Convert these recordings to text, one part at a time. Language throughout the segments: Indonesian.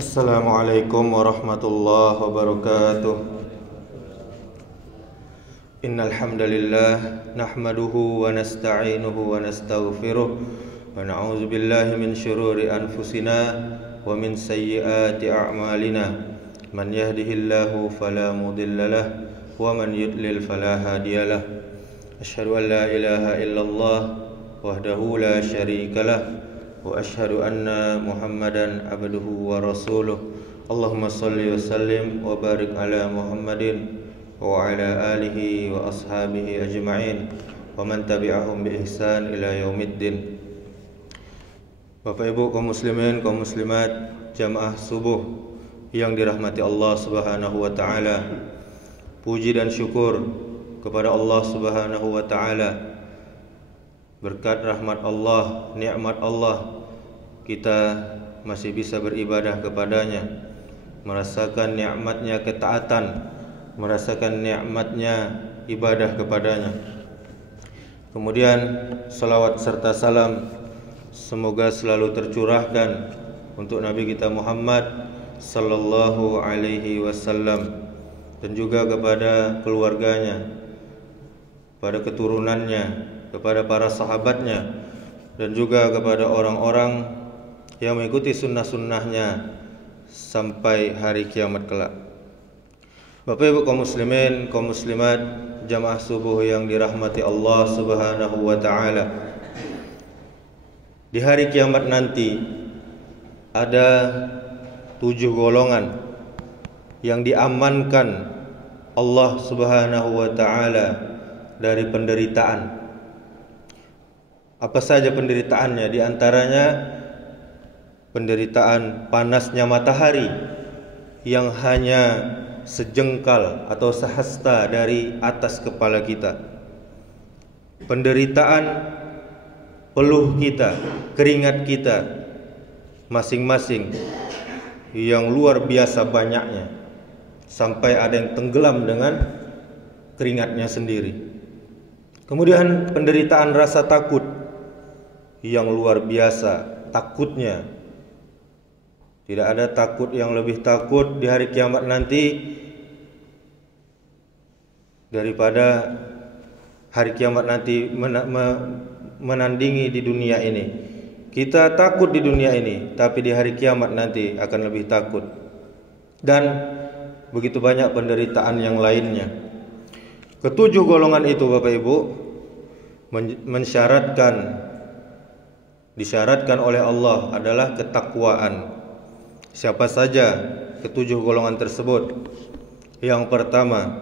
Assalamualaikum warahmatullahi wabarakatuh. Innal hamdalillah nahmaduhu wa nasta'inuhu wa nastaghfiruh wa na'udzu billahi min shururi anfusina wa min sayyiati a'malina. Man yahdihillahu fala mudhillalah wa man yudlil fala hadiyalah. Asyhadu an la ilaha illallah wahdahu la syarikalah wa asyhadu anna Muhammadan abduhu wa rasuluh. Allahumma salli wa sallim wa barik ala Muhammadin wa ala alihi wa ashabihi ajma'in wa man tabi'ahum bi ihsan ila yaumiddin. Bapak Ibu kaum muslimin, kaum muslimat, jamaah subuh yang dirahmati Allah Subhanahu wa taala. Puji dan syukur kepada Allah Subhanahu wa taala. Berkat rahmat Allah, nikmat Allah, kita masih bisa beribadah kepadanya, merasakan nikmatnya ketaatan, merasakan nikmatnya ibadah kepadanya. Kemudian salawat serta salam semoga selalu tercurahkan untuk Nabi kita Muhammad sallallahu alaihi wasallam dan juga kepada keluarganya, pada keturunannya, kepada para sahabatnya, dan juga kepada orang-orang yang mengikuti sunnah-sunnahnya sampai hari kiamat kelak. Bapak Ibu kaum muslimin, kaum muslimat, jamaah subuh yang dirahmati Allah Subhanahu wa taala. Di hari kiamat nanti ada 7 golongan yang diamankan Allah Subhanahu wa taala dari penderitaan. Apa saja penderitaannya? Di antaranya penderitaan panasnya matahari yang hanya sejengkal atau sehasta dari atas kepala kita. Penderitaan peluh kita, keringat kita masing-masing yang luar biasa banyaknya, sampai ada yang tenggelam dengan keringatnya sendiri. Kemudian penderitaan rasa takut yang luar biasa, takutnya. Tidak ada takut yang lebih takut di hari kiamat nanti daripada hari kiamat nanti menandingi di dunia ini. Kita takut di dunia ini, tapi di hari kiamat nanti akan lebih takut. Dan begitu banyak penderitaan yang lainnya. Ketujuh golongan itu Bapak Ibu disyaratkan oleh Allah adalah ketakwaan. Siapa saja ketujuh golongan tersebut? Yang pertama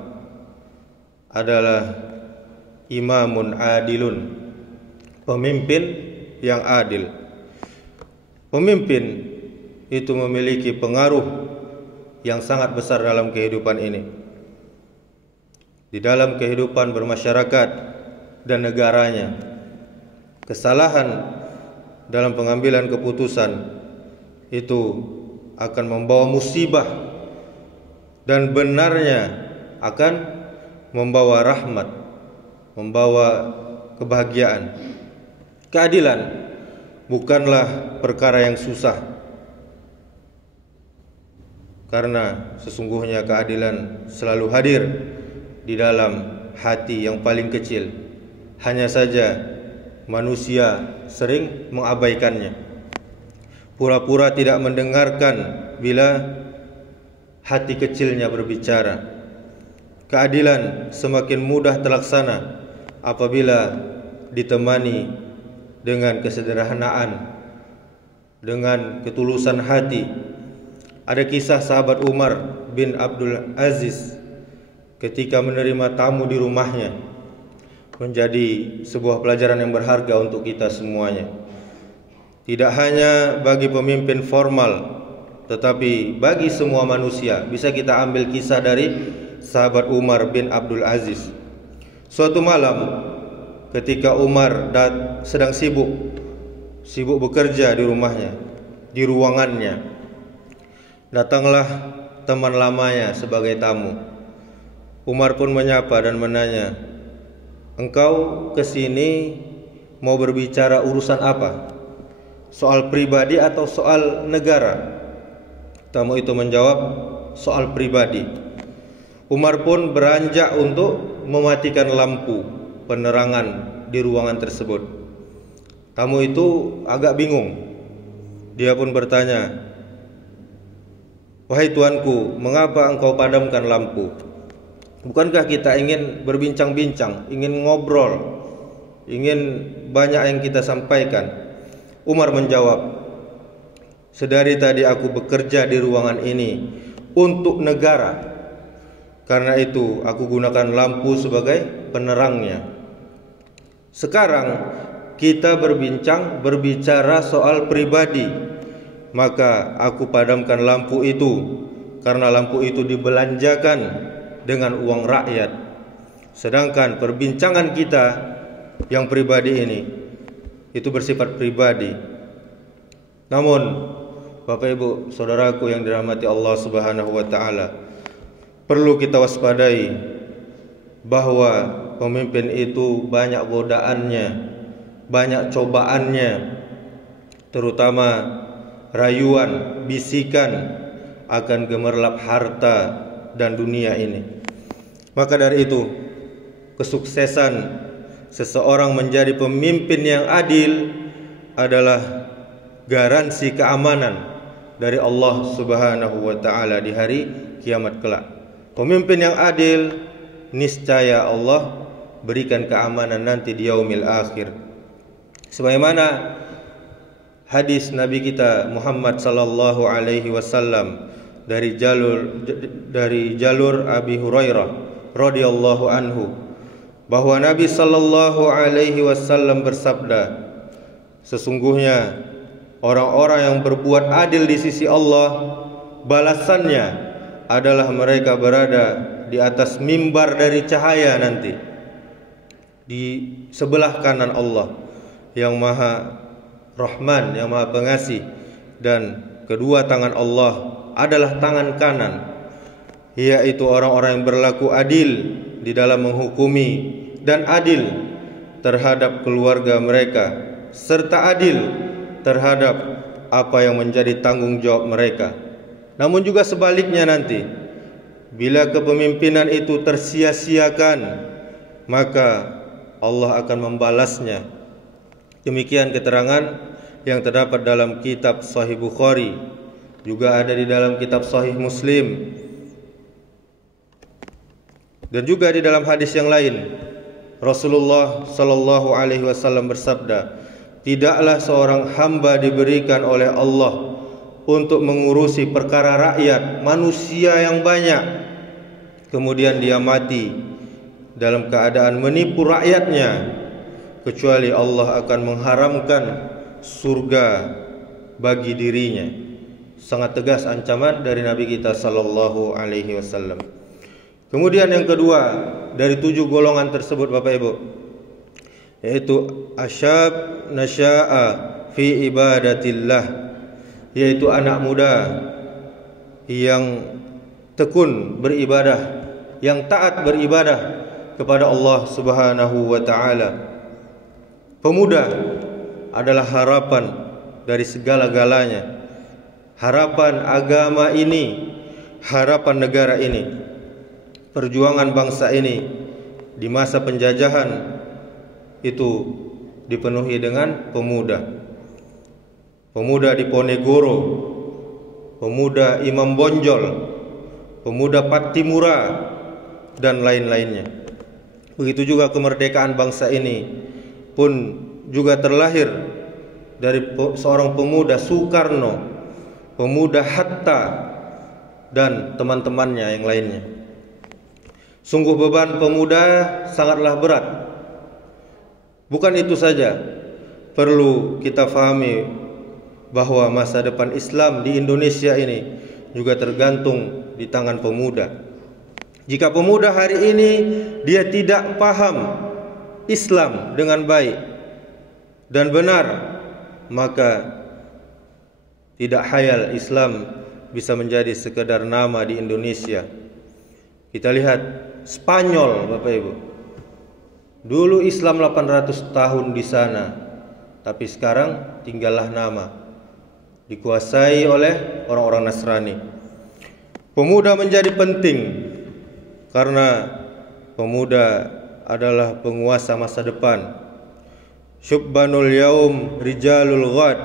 adalah imamun adilun, pemimpin yang adil. Pemimpin itu memiliki pengaruh yang sangat besar dalam kehidupan ini, di dalam kehidupan bermasyarakat dan negaranya. Kesalahan dalam pengambilan keputusan itu akan membawa musibah, dan benarnya akan membawa rahmat, membawa kebahagiaan. Keadilan bukanlah perkara yang susah, karena sesungguhnya keadilan selalu hadir di dalam hati yang paling kecil. Hanya saja manusia sering mengabaikannya, pura-pura tidak mendengarkan bila hati kecilnya berbicara. Keadilan semakin mudah terlaksana apabila ditemani dengan kesederhanaan, dengan ketulusan hati. Ada kisah sahabat Umar bin Abdul Aziz ketika menerima tamu di rumahnya, menjadi sebuah pelajaran yang berharga untuk kita semuanya. Tidak hanya bagi pemimpin formal, tetapi bagi semua manusia. Bisa kita ambil kisah dari sahabat Umar bin Abdul Aziz. Suatu malam ketika Umar sedang sibuk bekerja di rumahnya, di ruangannya, datanglah teman lamanya sebagai tamu. Umar pun menyapa dan menanya, "Engkau kesini mau berbicara urusan apa? Soal pribadi atau soal negara?" Tamu itu menjawab, soal pribadi. Umar pun beranjak untuk mematikan lampu penerangan di ruangan tersebut. Tamu itu agak bingung. Dia pun bertanya, "Wahai tuanku, mengapa engkau padamkan lampu? Bukankah kita ingin berbincang-bincang, ingin ngobrol, ingin banyak yang kita sampaikan?" Umar menjawab, "Sedari tadi aku bekerja di ruangan ini untuk negara. Karena itu aku gunakan lampu sebagai penerangnya. Sekarang kita berbicara soal pribadi. Maka aku padamkan lampu itu karena lampu itu dibelanjakan dengan uang rakyat. Sedangkan perbincangan kita yang pribadi ini itu bersifat pribadi. Namun Bapak Ibu saudaraku yang dirahmati Allah Subhanahu wa taala, perlu kita waspadai bahwa pemimpin itu banyak godaannya, banyak cobaannya, terutama rayuan, bisikan akan gemerlap harta dan dunia ini. Maka dari itu, kesuksesan seseorang menjadi pemimpin yang adil adalah garansi keamanan dari Allah Subhanahu wa taala di hari kiamat kelak. Pemimpin yang adil, niscaya Allah berikan keamanan nanti di yaumil akhir. Sebagaimana hadis Nabi kita Muhammad sallallahu alaihi wasallam dari jalur Abi Hurairah radhiyallahu anhu, bahwa Nabi sallallahu alaihi wasallam bersabda, sesungguhnya orang-orang yang berbuat adil di sisi Allah, balasannya adalah mereka berada di atas mimbar dari cahaya nanti, di sebelah kanan Allah yang Maha Rahman, yang Maha Pengasih, dan kedua tangan Allah adalah tangan kanan, yaitu orang-orang yang berlaku adil di dalam menghukumi dan adil terhadap keluarga mereka, serta adil terhadap apa yang menjadi tanggung jawab mereka. Namun juga sebaliknya nanti, bila kepemimpinan itu tersia-siakan, maka Allah akan membalasnya. Demikian keterangan yang terdapat dalam kitab Sahih Bukhari, juga ada di dalam kitab Sahih Muslim, dan juga di dalam hadis yang lain. Rasulullah sallallahu alaihi wasallam bersabda, tidaklah seorang hamba diberikan oleh Allah untuk mengurusi perkara rakyat manusia yang banyak, kemudian dia mati dalam keadaan menipu rakyatnya, kecuali Allah akan mengharamkan surga bagi dirinya. Sangat tegas ancaman dari Nabi kita sallallahu alaihi wasallam. Kemudian yang kedua dari 7 golongan tersebut Bapak Ibu, yaitu asyab nasya'a fi ibadatillah, yaitu anak muda yang tekun beribadah, yang taat beribadah kepada Allah Subhanahu wa taala. Pemuda adalah harapan dari segala-galanya, harapan agama ini, harapan negara ini, perjuangan bangsa ini di masa penjajahan itu dipenuhi dengan pemuda. Pemuda di Ponegoro, pemuda Imam Bonjol, pemuda Pattimura, dan lain-lainnya. Begitu juga kemerdekaan bangsa ini pun juga terlahir dari seorang pemuda Soekarno, pemuda Hatta, dan teman-temannya yang lainnya. Sungguh beban pemuda sangatlah berat. Bukan itu saja, perlu kita fahami bahwa masa depan Islam di Indonesia ini juga tergantung di tangan pemuda. Jika pemuda hari ini dia tidak paham Islam dengan baik dan benar, maka tidak hayal Islam bisa menjadi sekedar nama di Indonesia. Kita lihat Spanyol Bapak Ibu. Dulu Islam 800 tahun di sana, tapi sekarang tinggallah nama. dikuasai oleh orang-orang Nasrani. Pemuda menjadi penting karena pemuda adalah penguasa masa depan. Syubbanul yaum rijalul ghad.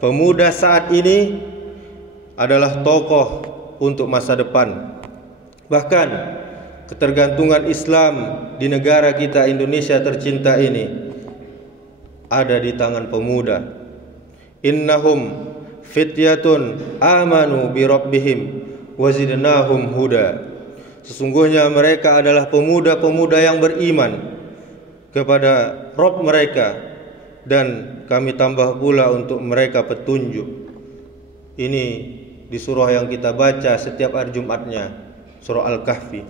Pemuda saat ini adalah tokoh untuk masa depan. Bahkan ketergantungan Islam di negara kita Indonesia tercinta ini ada di tangan pemuda. Innahum fityatun amanu bi rabbihim wazidnahum huda. Sesungguhnya mereka adalah pemuda-pemuda yang beriman kepada Rabb mereka, dan kami tambah pula untuk mereka petunjuk. Ini di surah yang kita baca setiap hari Jumatnya, surah Al-Kahfi.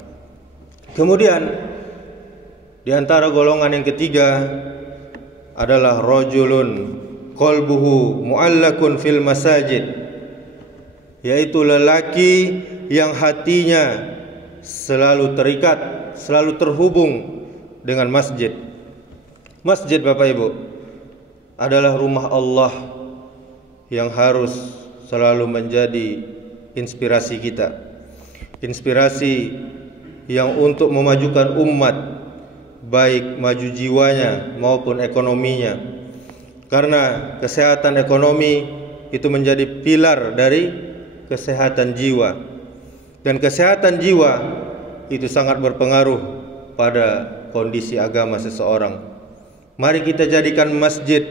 Kemudian di antara golongan yang ketiga adalah rajulun qalbuhu mu'allakun fil masajid, yaitu lelaki yang hatinya selalu terikat, selalu terhubung dengan masjid. Masjid, Bapak Ibu, adalah rumah Allah yang harus selalu menjadi inspirasi kita. Inspirasi yang untuk memajukan umat, baik maju jiwanya maupun ekonominya. Karena kesehatan ekonomi itu menjadi pilar dari kesehatan jiwa. Dan kesehatan jiwa itu sangat berpengaruh pada kondisi agama seseorang. Mari kita jadikan masjid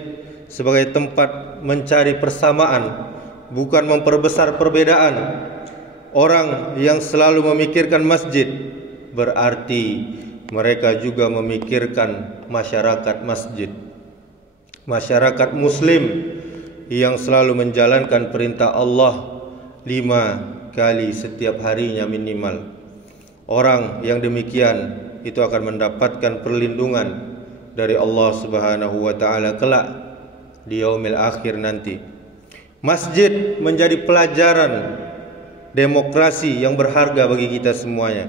sebagai tempat mencari persamaan, bukan memperbesar perbedaan. Orang yang selalu memikirkan masjid berarti mereka juga memikirkan masyarakat masjid, masyarakat muslim yang selalu menjalankan perintah Allah 5 kali setiap harinya minimal. Orang yang demikian itu akan mendapatkan perlindungan dari Allah Subhanahu wa taala kelak di yaumil akhir nanti. Masjid menjadi pelajaran demokrasi yang berharga bagi kita semuanya,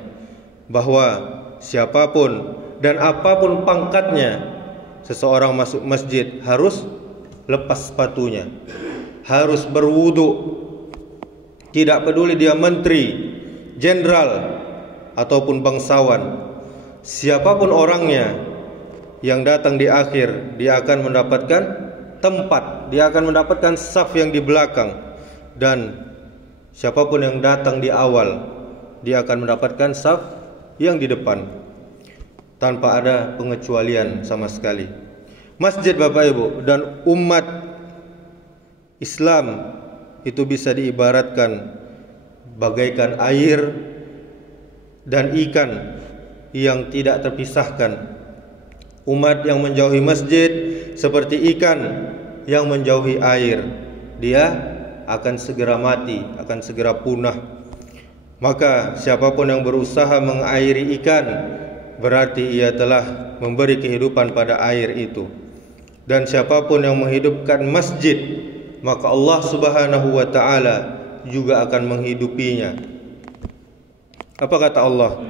bahwa siapapun dan apapun pangkatnya, seseorang masuk masjid harus lepas sepatunya, harus berwudu. Tidak peduli dia menteri, jenderal ataupun bangsawan, siapapun orangnya yang datang di akhir, dia akan mendapatkan tempat, dia akan mendapatkan saf yang di belakang. Dan siapapun yang datang di awal, dia akan mendapatkan saf yang di depan, tanpa ada pengecualian sama sekali. Masjid, Bapak Ibu, dan umat Islam itu bisa diibaratkan bagaikan air dan ikan yang tidak terpisahkan. Umat yang menjauhi masjid seperti ikan yang menjauhi air, dia akan segera mati, akan segera punah. Maka siapapun yang berusaha mengairi ikan, berarti ia telah memberi kehidupan pada air itu. Dan siapapun yang menghidupkan masjid, maka Allah Subhanahu wa taala juga akan menghidupinya. Apa kata Allah?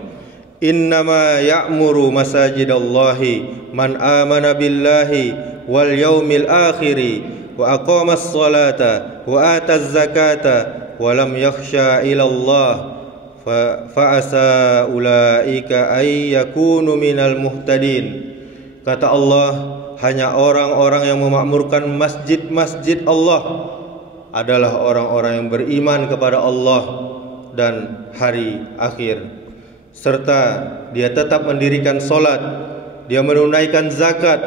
Innama ya'muru masajidallahi man amana billahi wal yaumil akhiri wa aqamas salata wa ataz zakata wa lam yakhsha ila Allah fa asa ulaika ay yakunu minal muhtadin. Kata Allah, hanya orang-orang yang memakmurkan masjid-masjid Allah adalah orang-orang yang beriman kepada Allah dan hari akhir, serta dia tetap mendirikan solat, dia menunaikan zakat,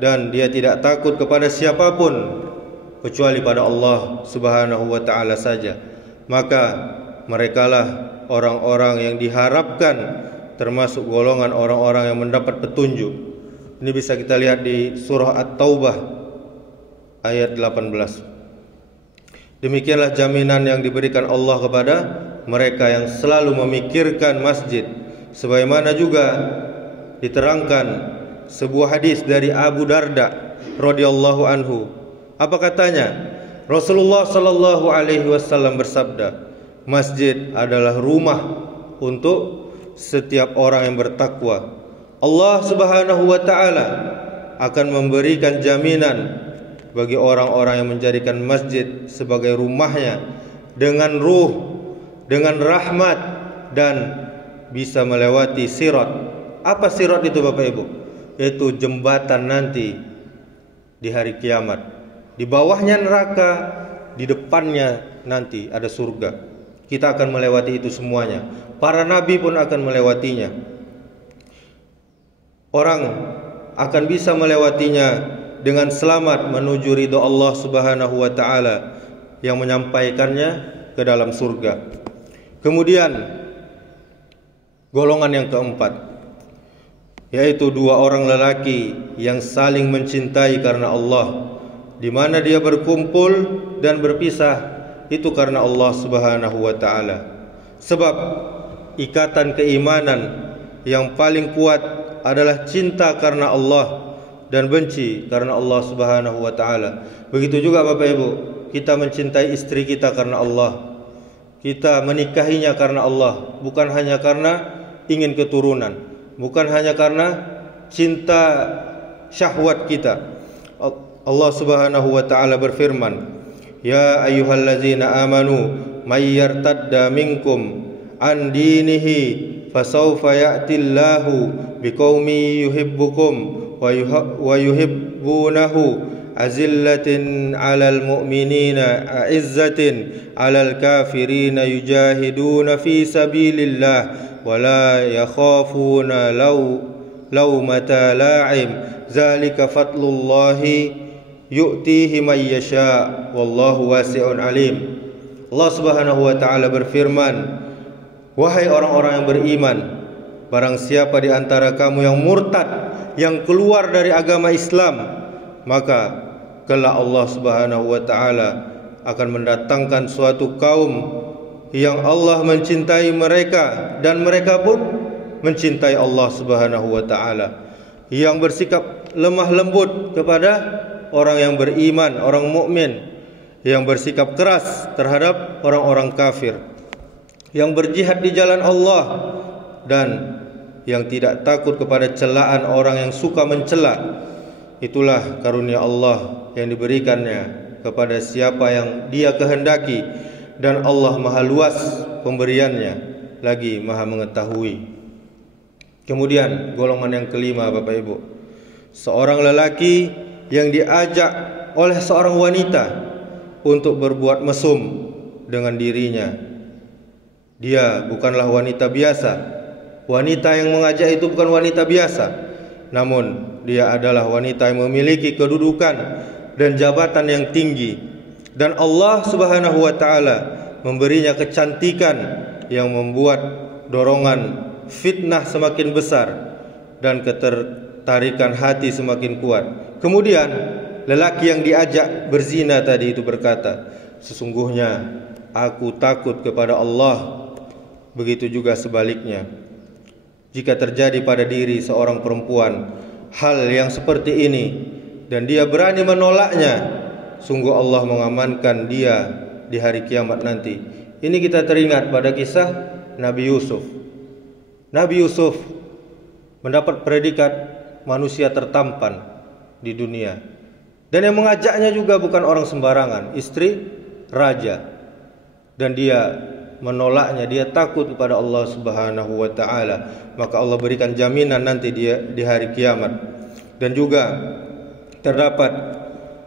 dan dia tidak takut kepada siapapun kecuali pada Allah Subhanahu wa taala saja. Maka merekalah orang-orang yang diharapkan termasuk golongan orang-orang yang mendapat petunjuk. Ini bisa kita lihat di surah At-Taubah ayat 18. Demikianlah jaminan yang diberikan Allah kepada mereka yang selalu memikirkan masjid. Sebagaimana juga diterangkan sebuah hadis dari Abu Darda radhiyallahu anhu. Apa katanya? Rasulullah sallallahu alaihi wasallam bersabda, masjid adalah rumah untuk setiap orang yang bertakwa. Allah Subhanahu wa taala akan memberikan jaminan bagi orang-orang yang menjadikan masjid sebagai rumahnya dengan ruh, dengan rahmat, dan bisa melewati sirat. Apa sirat itu Bapak Ibu? Itu jembatan nanti di hari kiamat. Di bawahnya neraka, di depannya nanti ada surga. Kita akan melewati itu semuanya. Para nabi pun akan melewatinya. Orang akan bisa melewatinya dengan selamat menuju ridha Allah Subhanahu wa taala yang menyampaikannya ke dalam surga. Kemudian golongan yang keempat, yaitu dua orang lelaki yang saling mencintai karena Allah, di mana dia berkumpul dan berpisah itu karena Allah Subhanahu wa taala. Sebab ikatan keimanan yang paling kuat adalah cinta karena Allah dan benci karena Allah Subhanahu wa taala. Begitu juga Bapak Ibu, kita mencintai istri kita karena Allah. Kita menikahinya karena Allah, bukan hanya karena ingin keturunan, bukan hanya karena cinta syahwat kita. Allah Subhanahu wa taala berfirman, "Ya ayyuhallazina amanu may yartadda minkum an dinihi fasawfa ya'tillahu biqaumin yuhibbukum wa yuhibbunahu azillatin 'alal mu'minina a'izzatin 'alal kafirina yujahiduna fi sabilillah wa la yakhafuna lawmata la'im zalika fadlullahi yu'tihi man yasha wallahu wasi'un alim." Allah Subhanahu wa taala berfirman, "Wahai orang-orang yang beriman, barang siapa di antara kamu yang murtad, yang keluar dari agama Islam, maka kelak Allah Subhanahu wa taala akan mendatangkan suatu kaum yang Allah mencintai mereka dan mereka pun mencintai Allah Subhanahu wa taala, yang bersikap lemah lembut kepada orang yang beriman, orang mukmin, yang bersikap keras terhadap orang-orang kafir, yang berjihad di jalan Allah, dan yang tidak takut kepada celaan orang yang suka mencela. Itulah karunia Allah yang diberikannya kepada siapa yang Dia kehendaki, dan Allah maha luas pemberiannya, lagi maha mengetahui. Kemudian golongan yang kelima Bapak Ibu, seorang lelaki yang diajak oleh seorang wanita untuk berbuat mesum dengan dirinya. Dia bukanlah wanita biasa. Wanita yang mengajak itu bukan wanita biasa, namun dia adalah wanita yang memiliki kedudukan dan jabatan yang tinggi, dan Allah Subhanahu wa taala memberinya kecantikan yang membuat dorongan fitnah semakin besar dan ketertarikan hati semakin kuat. Kemudian lelaki yang diajak berzina tadi itu berkata, "Sesungguhnya aku takut kepada Allah." Begitu juga sebaliknya. Jika terjadi pada diri seorang perempuan hal yang seperti ini dan dia berani menolaknya, sungguh Allah mengamankan dia di hari kiamat nanti. Ini kita teringat pada kisah Nabi Yusuf. Nabi Yusuf mendapat predikat manusia tertampan di dunia, dan yang mengajaknya juga bukan orang sembarangan, istri raja, dan dia menolaknya. Dia takut kepada Allah Subhanahu wa taala, maka Allah berikan jaminan nanti dia di hari kiamat. Dan juga terdapat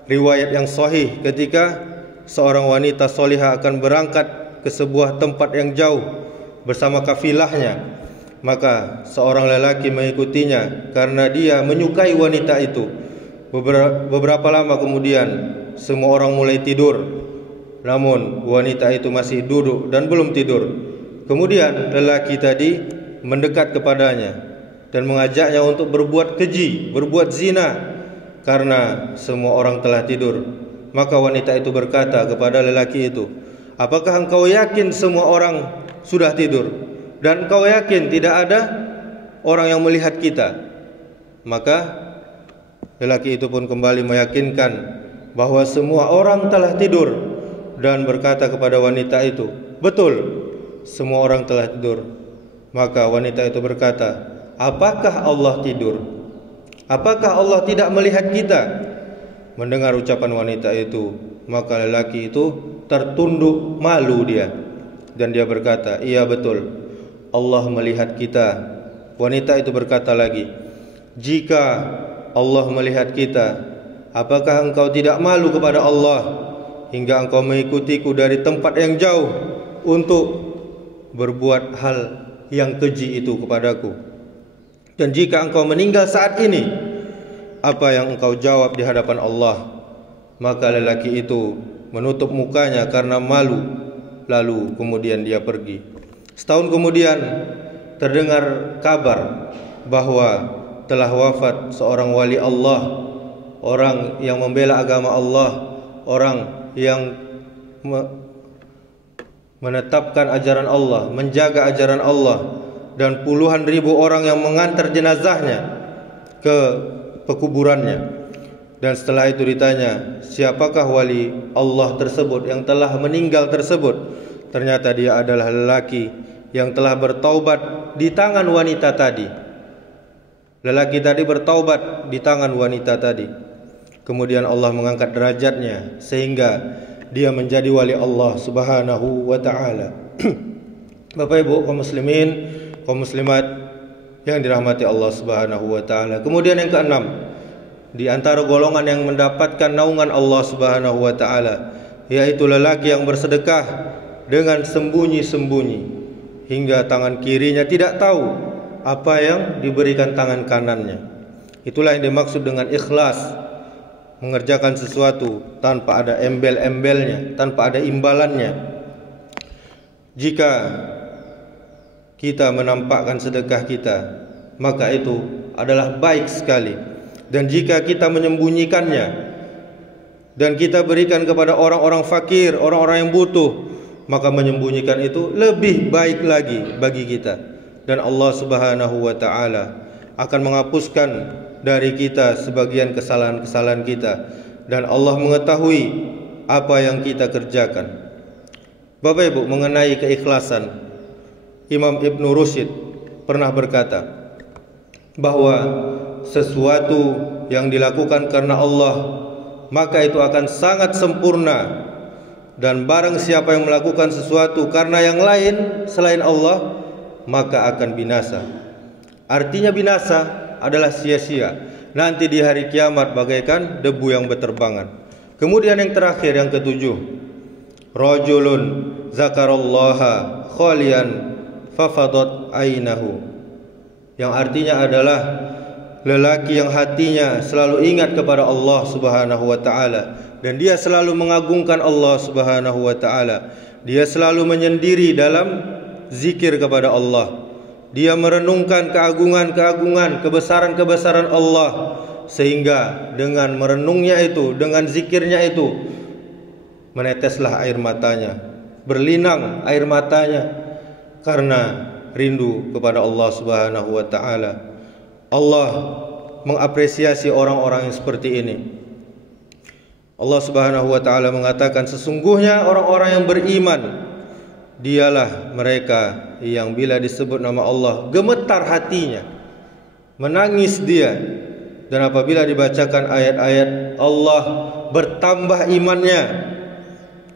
riwayat yang sahih ketika seorang wanita solihah akan berangkat ke sebuah tempat yang jauh bersama kafilahnya, maka seorang lelaki mengikutinya karena dia menyukai wanita itu. Beberapa lama kemudian semua orang mulai tidur, namun wanita itu masih duduk dan belum tidur. Kemudian lelaki tadi mendekat kepadanya dan mengajaknya untuk berbuat keji, berbuat zina, karena semua orang telah tidur. Maka wanita itu berkata kepada lelaki itu, "Apakah engkau yakin semua orang sudah tidur? Dan engkau yakin tidak ada orang yang melihat kita?" Maka lelaki itu pun kembali meyakinkan bahwa semua orang telah tidur, dan berkata kepada wanita itu, "Betul, semua orang telah tidur." Maka wanita itu berkata, "Apakah Allah tidur? Apakah Allah tidak melihat kita?" mendengar ucapan wanita itu, maka lelaki itu tertunduk malu dia, dan dia berkata, iya betul, Allah melihat kita. Wanita itu berkata lagi, jika Allah melihat kita, apakah engkau tidak malu kepada Allah hingga engkau mengikutiku dari tempat yang jauh untuk berbuat hal yang keji itu kepadaku? Dan jika engkau meninggal saat ini, apa yang engkau jawab di hadapan Allah? Maka lelaki itu menutup mukanya karena malu, lalu kemudian dia pergi. Setahun kemudian terdengar kabar bahwa telah wafat seorang wali Allah, orang yang membela agama Allah, orang yang menetapkan ajaran Allah, menjaga ajaran Allah, dan puluhan ribu orang yang mengantar jenazahnya ke pekuburannya. Dan setelah itu ditanya, siapakah wali Allah tersebut yang telah meninggal tersebut? Ternyata dia adalah lelaki yang telah bertaubat di tangan wanita tadi. Lelaki tadi bertaubat di tangan wanita tadi. Kemudian Allah mengangkat derajatnya sehingga dia menjadi wali Allah Subhanahu wa ta'ala. Bapak Ibu kaum muslimin, kaum muslimat yang dirahmati Allah Subhanahu wa ta'ala. Kemudian yang keenam, di antara golongan yang mendapatkan naungan Allah Subhanahu wa ta'ala, yaitu lelaki yang bersedekah dengan sembunyi-sembunyi hingga tangan kirinya tidak tahu apa yang diberikan tangan kanannya. Itulah yang dimaksud dengan ikhlas, mengerjakan sesuatu tanpa ada embel-embelnya, tanpa ada imbalannya. Jika kita menampakkan sedekah kita, maka itu adalah baik sekali. Dan jika kita menyembunyikannya dan kita berikan kepada orang-orang fakir, orang-orang yang butuh, maka menyembunyikan itu lebih baik lagi bagi kita. Dan Allah Subhanahu wa ta'ala akan menghapuskan dari kita sebagian kesalahan-kesalahan kita, dan Allah mengetahui apa yang kita kerjakan. Bapak Ibu, mengenai keikhlasan, Imam Ibn Rushd pernah berkata bahwa sesuatu yang dilakukan karena Allah, maka itu akan sangat sempurna. Dan barang siapa yang melakukan sesuatu karena yang lain selain Allah, maka akan binasa. Artinya binasa adalah sia-sia. Nanti di hari kiamat bagaikan debu yang berterbangan. Kemudian yang terakhir, yang ketujuh, rajulun zakarallaha khalian fafadat ainahu, yang artinya adalah lelaki yang hatinya selalu ingat kepada Allah Subhanahu wa ta'ala, dan dia selalu mengagungkan Allah Subhanahu wa ta'ala. Dia selalu menyendiri dalam zikir kepada Allah. Dia merenungkan keagungan-keagungan, kebesaran-kebesaran Allah, sehingga dengan merenungnya itu, dengan zikirnya itu, meneteslah air matanya, berlinang air matanya karena rindu kepada Allah Subhanahu wa ta'ala. Allah mengapresiasi orang-orang yang seperti ini. Allah Subhanahu wa ta'ala mengatakan, sesungguhnya orang-orang yang beriman, dialah mereka yang bila disebut nama Allah gemetar hatinya, menangis dia, dan apabila dibacakan ayat-ayat Allah bertambah imannya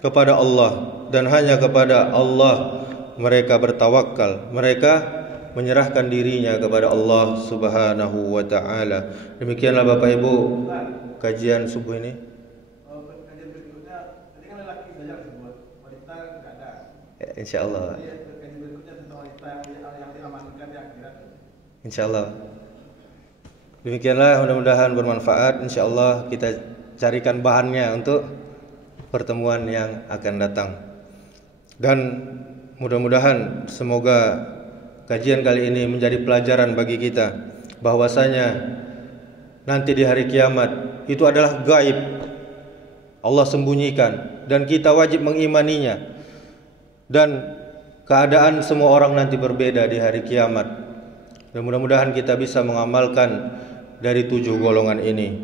kepada Allah, dan hanya kepada Allah mereka bertawakal, mereka menyerahkan dirinya kepada Allah Subhanahu wa ta'ala. Demikianlah Bapak Ibu kajian subuh ini. InsyaAllah. InsyaAllah. Demikianlah, mudah-mudahan bermanfaat. InsyaAllah kita carikan bahannya untuk pertemuan yang akan datang. Dan mudah-mudahan semoga kajian kali ini menjadi pelajaran bagi kita, bahwasanya nanti di hari kiamat itu adalah gaib, Allah sembunyikan, dan kita wajib mengimaninya. Dan keadaan semua orang nanti berbeda di hari kiamat. Dan mudah-mudahan kita bisa mengamalkan dari 7 golongan ini.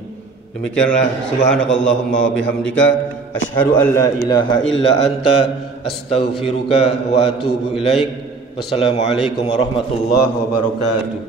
Demikianlah, subhanakallahumma wa bihamdika asyhadu an la ilaha illa anta astaghfiruka wa atubu ilaik. Wassalamualaikum warahmatullahi wabarakatuh.